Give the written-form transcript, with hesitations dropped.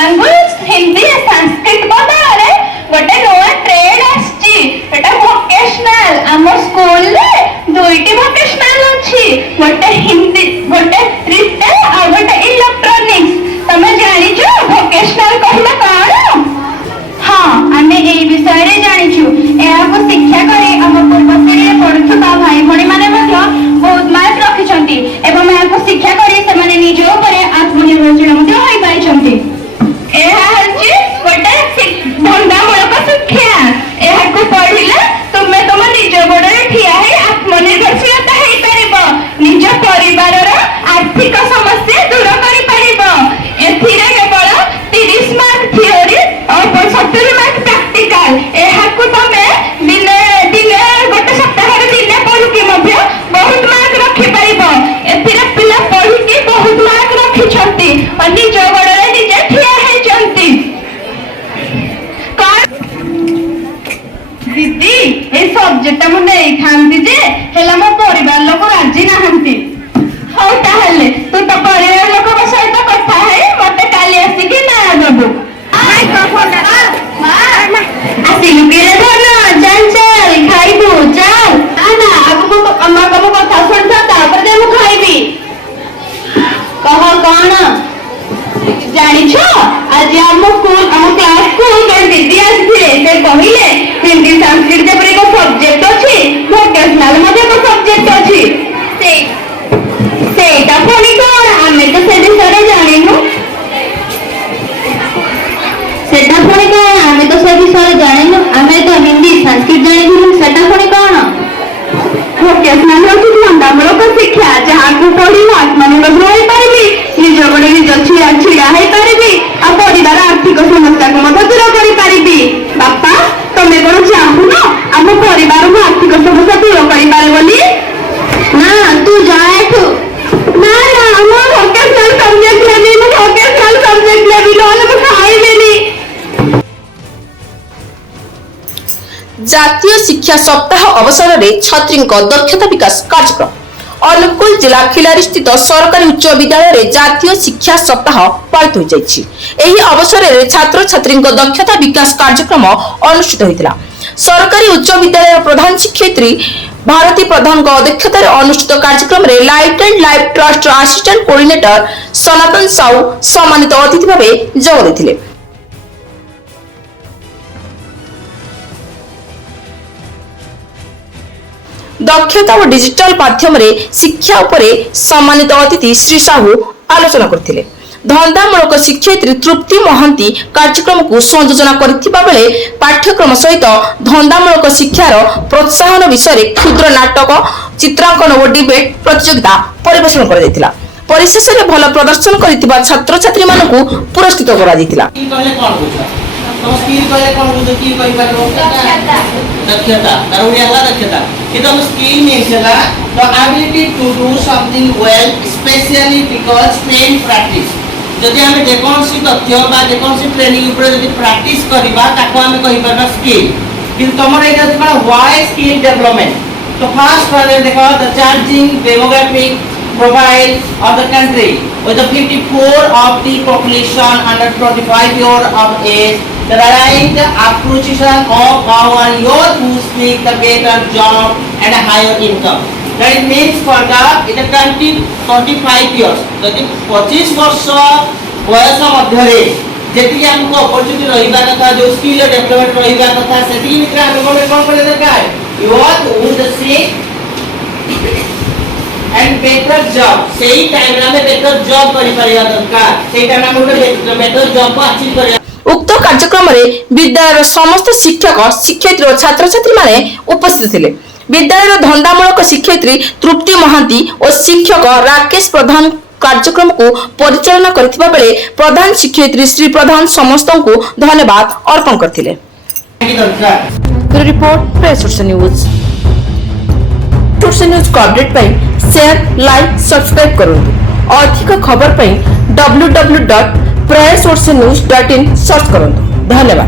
Language Hindi Sanskrit ବଦଳରେ ଗୋଟେ ନୂଆ ଟ୍ରେଡ ଆସିଛି, ଏଟା ଭୋକେଶନାଲ। ଆମ ସ୍କୁଲରେ ଦୁଇଟି ଭୋକେଶନାଲ ଅଛି, ଗୋଟେ ହିନ୍ଦୀ, ଗୋଟେ ରିଟେଲ ଆଉ ଗୋଟେ ଇଲେକ୍ଟ୍ରୋନିକ୍ସ। ତମେ ଜାଣିଛ ଭୋକେଶନାଲ କହିଲେ କଣ? ହଁ, ଆମେ এই ବିଷୟରେ ଜାଣିଛୁ। ଏହାକୁ ଶିକ୍ଷା କରି ଆମ ପୂର୍ବ ଶ୍ରେଣୀରେ ପଢୁଥିବା ଭାଇ ଭଉଣୀମାନେ ମଧ୍ୟ ବହୁତ ମାର୍କ ରଖିଛନ୍ତି ଏବଂ ଏହାକୁ ଶିକ୍ଷା କରି ସେମାନେ ନିଜ ଉପରେ ଆତ୍ମନିର୍ଭରଶୀଳ ମଧ୍ୟ ହୋଇପାରିଛନ୍ତି। ଏହା ହେଉଛି ଗୋଟେ ଧନ୍ଦାମୂଳକ ଶିକ୍ଷା। ଏହାକୁ ପଢିଲେ ତୁମେ ତମ ନିଜ ଗୋଡରେ ଠିଆ ହେଇ ଆତ୍ମନିର୍ଭରଶୀଳତା ହେଇପାରିବ, ନିଜ ପରିବାରର ଆର୍ଥିକ ସମସ୍ୟା ଦୂର କରିପାରିବ। ଏଥିରେ କେବଳ 30 ମାର୍କ ଥିଓରି ଆଉ 70 ମାର୍କ ପ୍ରାକ୍ଟିକାଲ। ଏହାକୁ ତମେ ଦିନେ ଗୋଟେ ସପ୍ତାହରେ ଦିନେ ପଢିକି ମଧ୍ୟ ବହୁତ ମାର୍କ ରଖିପାରିବ। ଏଥିରେ ପିଲା ପଢିକି ବହୁତ ମାର୍କ ରଖିଛନ୍ତି, ନିଜ ଗୋଡରେ ନିଜେ ଠିଆ ହେଇଛନ୍ତି। ଦିଦି, ଏଇ ସବଜେକ୍ଟଟା ମୁଁ ନେଇଥାନ୍ତି ଯେ ହେଲେ ମୋ ପରିବାର ଲୋକ ରାଜି ନାହାନ୍ତି। ହଉ ତାହେଲେ ତୁ ତ ପରିବାର ଲୋକଙ୍କ ସହିତ କଥା ହେଇ ମତେ କାଲି ଆସିକି ନାଁ ଦେବୁ। ଆସିଲୁ କିରେ ଧନ, ଚାଲ ଚାଲ ଖାଇବୁ ଚାଲ। ନା ଆଗକୁ ଆମ କଥା ଶୁଣିଥା, ତାପରେ ମୁଁ ଖାଇବି। କହ କଣ ଜାଣିଛ? ଆଜି ଆମ କ୍ଲାସକୁ ଜଣେ ଦିଦି ଆସିଥିଲେ। ସେ କହିଲେ ହିନ୍ଦୀ ସଂସ୍କୃତ ଯେପରି ଏକ ସବଜେକ୍ଟ ଅଛି, ଭୋକେଶନାଲ ମଧ୍ୟ ଏକ ସବଜେକ୍ଟ ଅଛି। ସେଇଟା ପୁଣି କଣ? ଆମେ ତ ସେ ବିଷୟରେ ଜାଣିନୁ। ସେଟା ପୁଣି କଣ? ଆମେ ତ ସେ ବିଷୟରେ ଜାଣିନୁ। ଆମେ ତ ହିନ୍ଦୀ ସଂସ୍କୃତ ଜାଣିଥିଲୁ, ସେଟା ପୁଣି କଣ? ଭୋକେଶନାଲ ହେଉଛି ଧନ୍ଦାମୂଳକ ଶିକ୍ଷା, ଯାହାକୁ ପଢି ଆତ୍ମନିର୍ଭର ହୋଇପାରିବି, ନିଜ ଗୋଡେ ନିଜ ଛିଡା ହେଇପାରିବି ଆଉ ପରିବାର ଆର୍ଥିକ ସମସ୍ୟାକୁ ମଧ୍ୟ ଦୂର କରିପାରିବି। ବାପା, ତମେ କଣ ଚାହୁଁନ ଆମ ପରିବାରକୁ ଆର୍ଥିକ ସମସ୍ୟା ଦୂର କରିପାରେ ବୋଲି? ନା, ତୁ ଯା ଏଠୁ। ନା ନା, ମୁଁ ଭୋକେଶନାଲ ସବଜେକ୍ଟ ନେବି, ମୁଁ ଭୋକେଶନାଲ ସବଜେକ୍ଟ ନେବି, ନହେଲେ ମୁଁ ଖାଇବିନି। ଜାତୀୟ ଶିକ୍ଷା ସପ୍ତାହ ଅବସରରେ ଛାତ୍ରୀଙ୍କ ଦକ୍ଷତା ବିକାଶ କାର୍ଯ୍ୟକ୍ରମ। ଅନୁଗୁଳ ଜିଲ୍ଲା ଖିଲାରୀ ସ୍ଥିତ ସରକାରୀ ଉଚ୍ଚ ବିଦ୍ୟାଳୟରେ ଜାତୀୟ ଶିକ୍ଷା ସପ୍ତାହ ପାଳିତ ହୋଇଯାଇଛି। ଏହି ଅବସରରେ ଛାତ୍ରଛାତ୍ରୀଙ୍କ ଦକ୍ଷତା ବିକାଶ କାର୍ଯ୍ୟକ୍ରମ ଅନୁଷ୍ଠିତ ହୋଇଥିଲା। ସରକାରୀ ଉଚ୍ଚ ବିଦ୍ୟାଳୟର ପ୍ରଧାନ ଶିକ୍ଷୟିତ୍ରୀ ଭାରତୀ ପ୍ରଧାନଙ୍କ ଅଧ୍ୟକ୍ଷତାରେ ଅନୁଷ୍ଠିତ କାର୍ଯ୍ୟକ୍ରମରେ ଲାଇଟ୍ ଆଣ୍ଡ ଲାଇଫ୍ ଟ୍ରଷ୍ଟର ଆସିଷ୍ଟାଣ୍ଟ କୋଅର୍ଡିନେଟର ସନାତନ ସାହୁ ସମ୍ମାନିତ ଅତିଥି ଭାବେ ଯୋଗ ଦେଇଥିଲେ। ଦକ୍ଷତା ଓ ଡିଜିଟାଲ ମାଧ୍ୟମରେ ଶିକ୍ଷା ଉପରେ ସମ୍ମାନିତ ଅତିଥି ଶ୍ରୀ ସାହୁ ଆଲୋଚନା କରିଥିଲେ। ଧନ୍ଦାମୂଳକ ଶିକ୍ଷୟିତ୍ରୀ ତୃପ୍ତି ମହାନ୍ତି କାର୍ଯ୍ୟକ୍ରମକୁ ସଂଯୋଜନା କରିଥିବା ବେଳେ ପାଠ୍ୟକ୍ରମ ସହିତ ଧନ୍ଦାମୂଳକ ଶିକ୍ଷାର ପ୍ରୋତ୍ସାହନ ବିଷୟରେ କ୍ଷୁଦ୍ର ନାଟକ, ଚିତ୍ରାଙ୍କନ ଓ ଡିବେଟ୍ ପ୍ରତିଯୋଗିତା ପରିବେଷଣ କରାଯାଇଥିଲା। ପରିଶେଷରେ ଭଲ ପ୍ରଦର୍ଶନ କରିଥିବା ଛାତ୍ରଛାତ୍ରୀମାନଙ୍କୁ ପୁରସ୍କୃତ କରାଯାଇଥିଲା। तो स्किल कहले कोन बुझो की कहि पारो दक्षता तार ओडिया हला दक्षता कि तो स्किल मीन्स हला तो ability to do something well especially because train practice जदि हम जे कोनसी तथ्य बा जे कोनसी ट्रेनिंग ऊपर जदि प्रैक्टिस करबा ताको हम कहि पारबा स्किल कि तमर एटा कोन व्हाई स्किल डेवलपमेंट तो फर्स्ट वाले देखो the charging demographic profile of the country with the 54 of the population under 25 years of age the right acquisition of our youth who seek the better job and a higher income that it means for the in the 25 years जति 25 वर्ष बयस मध्यरे जेति हमको opportunity रहिबा कथा जो skill development रहिबा कथा सेति मित्र हम कोन करे दरकार youth who the seek and better job सही टाइम रे हमें better job करि परिया दरकार सही टाइम हम better job को अचीव करिया। उक्त कार्यक्रम रे विद्यालयर समस्त शिक्षक शिक्षयित्री और छात्र छात्री माने उपस्थित थिले। विद्यालयर धंदामूलक शिक्षयित्री तृप्ति महांती और शिक्षक राकेश प्रधान कार्यक्रम को परिचालना करथिबा बेले प्रधान शिक्षयित्री श्री प्रधान समस्त को धन्यवाद अर्पण करथिले। रिपोर्ट प्रेस न्यूज न्यूज को अपडेट पाई शेयर लाइक सब्सक्राइब करूँ। अधिक खबर पाई www.prayersourcenews.in सर्च करूँ। धन्यवाद।